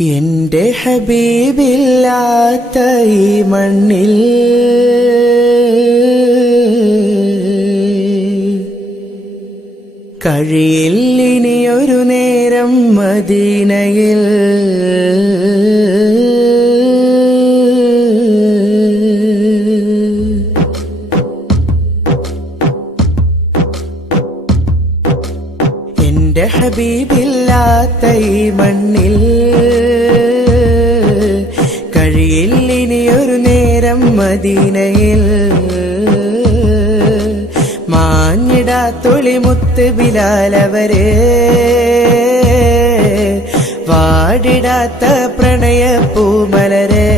എന്റെ ഹബീബില്ലാത്ത ഈ മണ്ണിൽ കഴിയില്ലിനിയൊരു നേരം മദീനയിൽ എന്റെ ഹബീബില്ലാത്ത ഈ മണ്ണിൽ കഴിയില്ലിനിയൊരു നേരം മദീനയിൽ മാഞ്ഞിടാത്തൊളി മുത്ത് ബിലാലവരെ വാടിടാത്ത പ്രണയ പൂമലരെ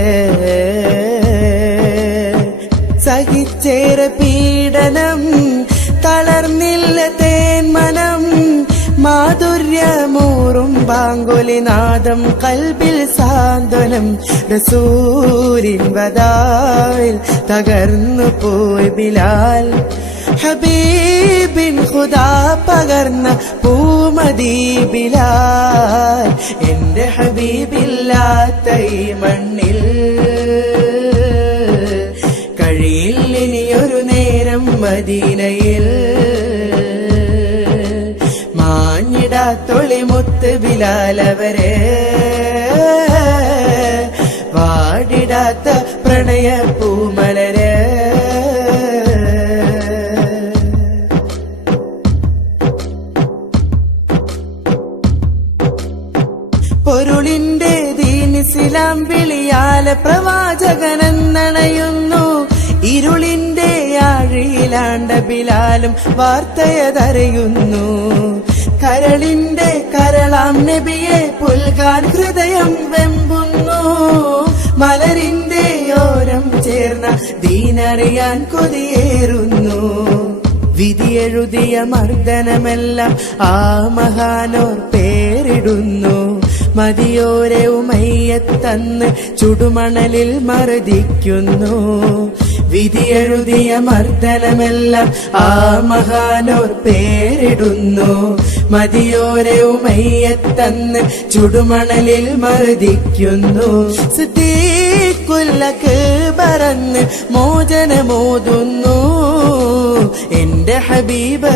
സഹിച്ചേറെ പീഡനം തളർന്നില്ല തേന്മനം മാധുര്യമൂറും ബാങ്കുലിനാദം കൽബിൽ സാന്ത്വനം റസൂലിൻ വദായിൽ തകർന്നു പോയി ബിലാൽ ഹബീബിൻ ഖുദാ പകർന്ന പൂമദി ബിലാൽ എന്റെ ഹബീബില്ലാത്ത ഈ മണ്ണിൽ കഴിയില്ലിനിയൊരു നേരം മദീനയിൽ മാഞ്ഞിടാത്തൊളി മുത്ത് ബിലാലവരെ വാടിടാത്ത പ്രണയ പൂമലരെ പൊരുളിന്റെ ദീനിസ്ലാം വിളിയാല പ്രവാചകനെന്നണയുന്നു ഇരുളിന്റെ ആഴിയിലാണ്ട ബിലാലും വാർത്തയതറിയുന്നു കരളിന്റെ കരളാം നബിയെ പുൽകാൻ ഹൃദയം വെമ്പുന്നു മലരിന്റെ ഓരം ചേർന്ന ദീനറിയാൻ കൊതിയേറുന്നു വിധിയെഴുതിയ മർദ്ദനമെല്ലാം ആ മഹാനോർ പേരിടുന്നു മതിയോരെ ഉമയ്യത്തന്ന് ചുടുമണലിൽ മർദിക്കുന്നു വിധിയെഴുതിയ മർദ്ദനമെല്ലാം ആ മഹാനോർ പേരിടുന്നു മതിയോരെ ഉമയ്യത്തന്ന് ചുടുമണലിൽ മർദിക്കുന്നു സിദ്ദീഖുല്ലക്ക് പറന്ന് മോചനമോതുന്നു എന്റെ ഹബീബ്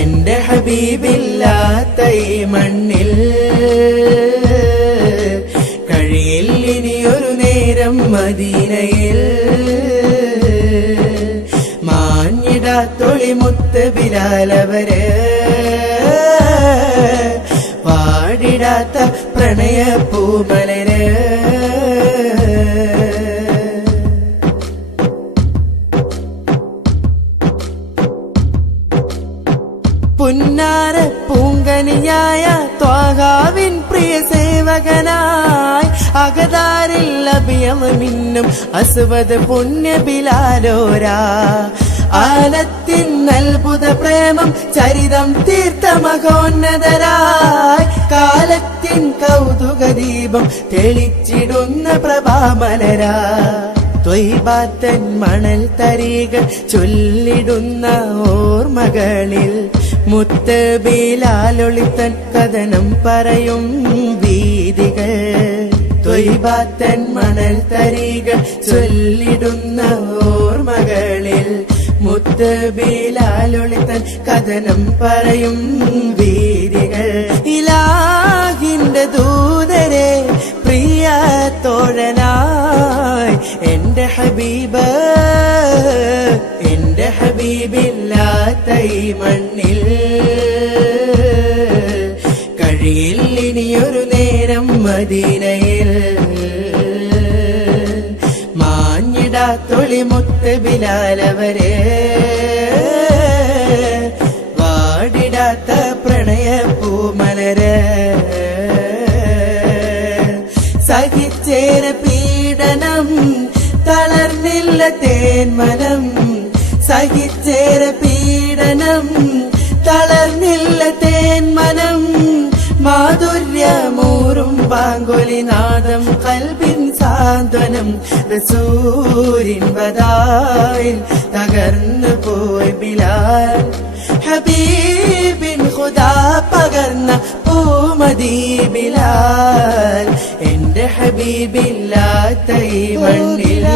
എന്റെ ഹബീബില്ലാത്ത ഈ മണ്ണിൽ കഴിയില്ലിനിയൊരു നേരം മദീനയിൽ മാഞ്ഞിടാത്തൊളി മുത്ത് ബിലാലവരെ വാടിടാത്ത പ്രണയ പൂമലരെ പുന്നാര പൂങ്കനിയായ ത്വാഹാവിൻ പ്രിയ സേവകനായി അകതാരിൽ അഭിയമിന്നും അസ്വദ് പുണ്യ ബിലാലോരാ ആലത്തിൻ അത്ഭുത പ്രേമം ചരിതം തീർത്ത മഹോന്നതരായി കാലത്തിൻ കൗതുക ദീപം തെളിച്ചിടുന്ന പ്രഭാമലരാ ത്വയ്ബാത്തൻ മണൽ തരികൾ ചൊല്ലിടുന്ന ഓർമ്മകളിൽ മുത്ത് ബിലാലൊളിത്തൻ കഥനം പറയും വീതികൾ ത്വയ്ബാത്തൻ മണൽ തരികൾ ചൊല്ലിടുന്ന ഓർമ്മകളിൽ മുത്ത് ബിലാലൊളിത്തൻ കഥനം പറയും വീതികൾ ഇലാഹിന്റെ ദൂതരെ പ്രിയ തോഴനായി എന്റെ ഹബീബ് എന്റെ ഹബീബില്ലാത്ത ഈ മണ്ണിൽ കഴിയില്ലിനിയൊരു നേരം മദീനയിൽ മാഞ്ഞിടാത്തൊളി മുത്ത് ബിലാലവരെ വാടിടാത്ത പ്രണയ പൂമലരെ സഹിച്ചേറെ പീഡനം തളർന്നില്ല തേന്മനം സഹിച്ചേറെ പീഡനം തളർന്നില്ല തേന്മനം മാധുര്യമൂറും ബാങ്കുലിനാദം കൽബിൻ സാന്ത്വനം റസൂലിൻ വദായിൽ തകർന്നു പോയി ബിലാൽ ഹബീബിൻ ഹുദാ പകർന്ന പൂമദീ ബിലാൽ എന്റെ ഹബീബില്ലാത്ത ഈ മണ്ണിൽ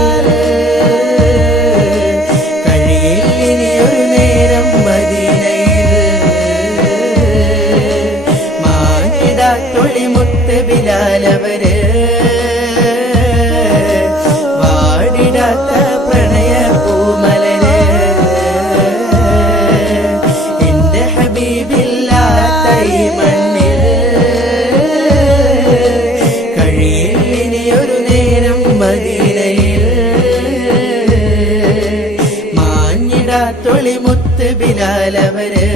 കഴിയില്ലൊരു നേരം മദീനയിൽ മാനിടാത്തൊളി മുത്ത് ബിലാൽ അവര് വാടിടാത്ത പ്രണയ പൂമലര് എന്റെ ഹബീബില്ലാത്ത ഈ മണ്ണിൽ കഴിയില്ലൊരു നേരം മദീനയിൽ മാഞ്ഞിടാത്തൊളി മുത്ത് ബിലാൽ അവര്